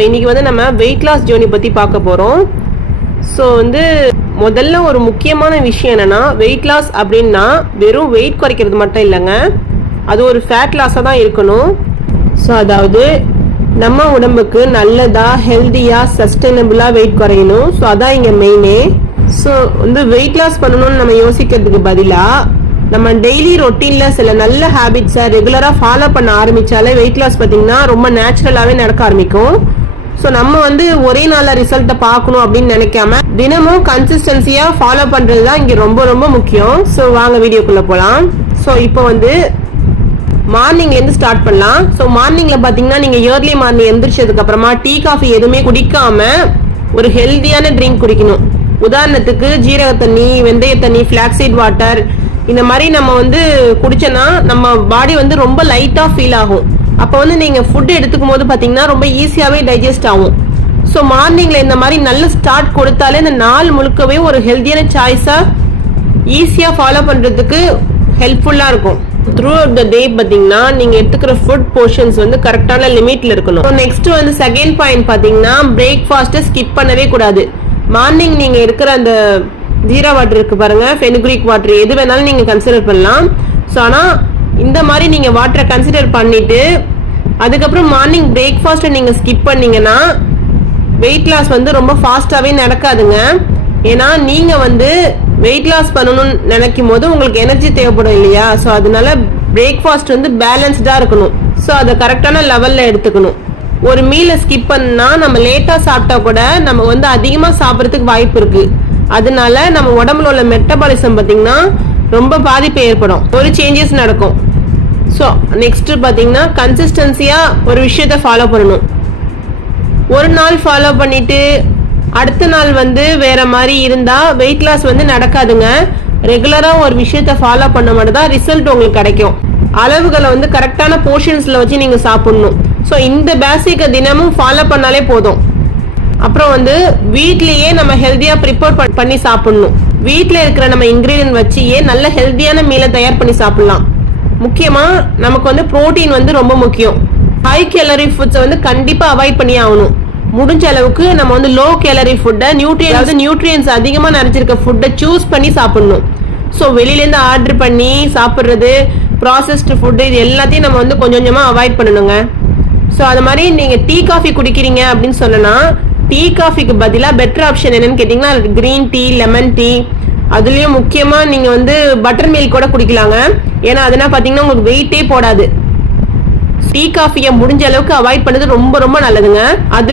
இன்னைக்கு வந்து நம்ம வெயிட் லாஸ் ஜேர்னி பற்றி பார்க்க போகிறோம். ஸோ வந்து முதல்ல ஒரு முக்கியமான விஷயம் என்னென்னா, வெயிட் லாஸ் அப்படின்னா வெறும் வெயிட் குறைக்கிறது மட்டும் இல்லைங்க, அது ஒரு ஃபேட் லாஸாக தான் இருக்கணும். ஸோ அதாவது நம்ம உடம்புக்கு நல்லதாக ஹெல்த்தியாக சஸ்டைனபிளாக வெயிட் குறையணும். ஸோ அதான் இங்கே மெயினே. ஸோ வந்து வெயிட் லாஸ் பண்ணணும்னு நம்ம யோசிக்கிறதுக்கு பதிலாக நம்ம டெய்லி ரொட்டீனில் சில நல்ல ஹேபிட்ஸை ரெகுலராக ஃபாலோ பண்ண ஆரம்பித்தாலே வெயிட் லாஸ் பார்த்திங்கன்னா ரொம்ப நேச்சுரலாகவே நடக்க ஆரம்பிக்கும். ஸோ நம்ம வந்து ஒரே நாளில் ரிசல்ட்டை பார்க்கணும் அப்படின்னு நினைக்காம தினமும் கன்சிஸ்டன்சியாக ஃபாலோ பண்ணுறது தான் இங்கே ரொம்ப ரொம்ப முக்கியம். ஸோ வாங்க வீடியோக்குள்ளே போகலாம். ஸோ இப்போ வந்து மார்னிங்லேருந்து ஸ்டார்ட் பண்ணலாம். ஸோ மார்னிங்கில் பார்த்தீங்கன்னா நீங்கள் ஏர்லி மார்னிங் எந்திரிச்சதுக்கு அப்புறமா டீ காஃபி எதுவுமே குடிக்காம ஒரு ஹெல்த்தியான ட்ரிங்க் குடிக்கணும். உதாரணத்துக்கு ஜீரக தண்ணி, வெந்தய தண்ணி, ஃபிளாக்ஸீட் வாட்டர், இந்த மாதிரி நம்ம வந்து குடிச்சோன்னா நம்ம பாடி வந்து ரொம்ப லைட்டாக ஃபீல் ஆகும். அப்போ வந்து நீங்கள் ஃபுட் எடுத்துக்கும் போது பார்த்தீங்கன்னா ரொம்ப ஈஸியாகவே டைஜஸ்ட் ஆகும். ஸோ மார்னிங்கில் இந்த மாதிரி நல்ல ஸ்டார்ட் கொடுத்தாலே இந்த நாள் முழுக்கவே ஒரு ஹெல்த்தியான சாய்ஸாக ஈஸியாக ஃபாலோ பண்ணுறதுக்கு ஹெல்ப்ஃபுல்லாக இருக்கும். த்ரூ அவுட் த டே பார்த்தீங்கன்னா நீங்கள் எடுத்துக்கிற ஃபுட் போர்ஷன்ஸ் வந்து கரெக்டான லிமிட்டில் இருக்கணும். ஸோ நெக்ஸ்ட் வந்து செகண்ட் பாயிண்ட் பார்த்தீங்கன்னா பிரேக்ஃபாஸ்ட்டை ஸ்கிப் பண்ணவே கூடாது. மார்னிங் நீங்கள் இருக்கிற அந்த ஜீரா வாட்டர் இருக்கு பாருங்க, ஃபெனுக்ரிக் வாட்டர், எது வேணாலும் நீங்கள் கன்சிடர் பண்ணலாம். ஸோ ஆனால் இந்த மாதிரி நீங்கள் வாட்டரை கன்சிடர் பண்ணிட்டு அதுக்கப்புறம் மார்னிங் பிரேக்ஃபாஸ்ட்டை நீங்கள் ஸ்கிப் பண்ணீங்கன்னா வெயிட் லாஸ் வந்து ரொம்ப ஃபாஸ்ட்டாகவே நடக்காதுங்க. ஏன்னா நீங்கள் வந்து வெயிட் லாஸ் பண்ணணும்னு நினைக்கும் போது உங்களுக்கு எனர்ஜி தேவைப்படும் இல்லையா? ஸோ அதனால பிரேக்ஃபாஸ்ட் வந்து பேலன்ஸ்டாக இருக்கணும். ஸோ அதை கரெக்டான லெவலில் எடுத்துக்கணும். ஒரு மீலை ஸ்கிப் பண்ணா நம்ம லேட்டாக சாப்பிட்டா கூட நம்ம வந்து அதிகமாக சாப்பிட்றதுக்கு வாய்ப்பு இருக்குது. அதனால நம்ம உடம்புல உள்ள மெட்டபாலிசம் பார்த்தீங்கன்னா ரொம்ப பாதிப்பு ஏற்படும், ஒரு சேஞ்சஸ் நடக்கும். ஸோ நெக்ஸ்ட் பார்த்தீங்கன்னா கன்சிஸ்டன்சியாக ஒரு விஷயத்த ஃபாலோ பண்ணணும். ஒரு நாள் ஃபாலோ பண்ணிட்டு அடுத்த நாள் வந்து வேற மாதிரி இருந்தால் வெயிட் லாஸ் வந்து நடக்காதுங்க. ரெகுலராக ஒரு விஷயத்த ஃபாலோ பண்ண மட்டும் தான் ரிசல்ட் உங்களுக்கு கிடைக்கும். அளவுகளை வந்து கரெக்டான போர்ஷன்ஸில் வச்சு நீங்கள் சாப்பிடணும். ஸோ இந்த பேசிக்கை தினமும் ஃபாலோ பண்ணாலே போதும். அப்புறம் வந்து வீட்லேயே நம்ம ஹெல்த்தியாக ப்ரிப்பேர் பண்ணி சாப்பிடணும். வீட்டில் இருக்கிற நம்ம இன்க்ரீடியன்ட் வச்சியே நல்ல ஹெல்த்தியான மீலை தயார் பண்ணி சாப்பிடலாம். முக்கியமாக நமக்கு வந்து ப்ரோட்டீன் வந்து ரொம்ப முக்கியம். ஹை கேலரி ஃபுட்ஸை வந்து கண்டிப்பாக அவாய்ட் பண்ணி ஆகணும். முடிஞ்ச அளவுக்கு நம்ம வந்து லோ கேலரி ஃபுட்டை, நியூட்ரியன்ஸ் அதிகமாக நிறைஞ்சிருக்க ஃபுட்டை சூஸ் பண்ணி சாப்பிடணும். ஸோ வெளியிலேருந்து ஆர்டர் பண்ணி சாப்பிட்றது, ப்ராசஸ்டு ஃபுட்டு, இது எல்லாத்தையும் நம்ம வந்து கொஞ்சம் கொஞ்சமாக அவாய்ட் பண்ணணுங்க. ஸோ அது மாதிரி நீங்கள் டீ காஃபி குடிக்கிறீங்க அப்படின்னு சொன்னா டீ காஃபிக்கு பதிலாக பெட்டர் ஆப்ஷன் என்னன்னு கேட்டிங்கன்னா க்ரீன் டீ, லெமன் டீ, அதுலேயும் முக்கியமாக நீங்கள் வந்து பட்டர் மில்க் கூட குடிக்கலாங்க. ஏன்னா அதனால் பார்த்தீங்கன்னா உங்களுக்கு வெயிட்டே போடாது. டீ காஃபியை முடிஞ்ச அளவுக்கு அவாய்ட் பண்ணுறது ரொம்ப ரொம்ப நல்லதுங்க. அது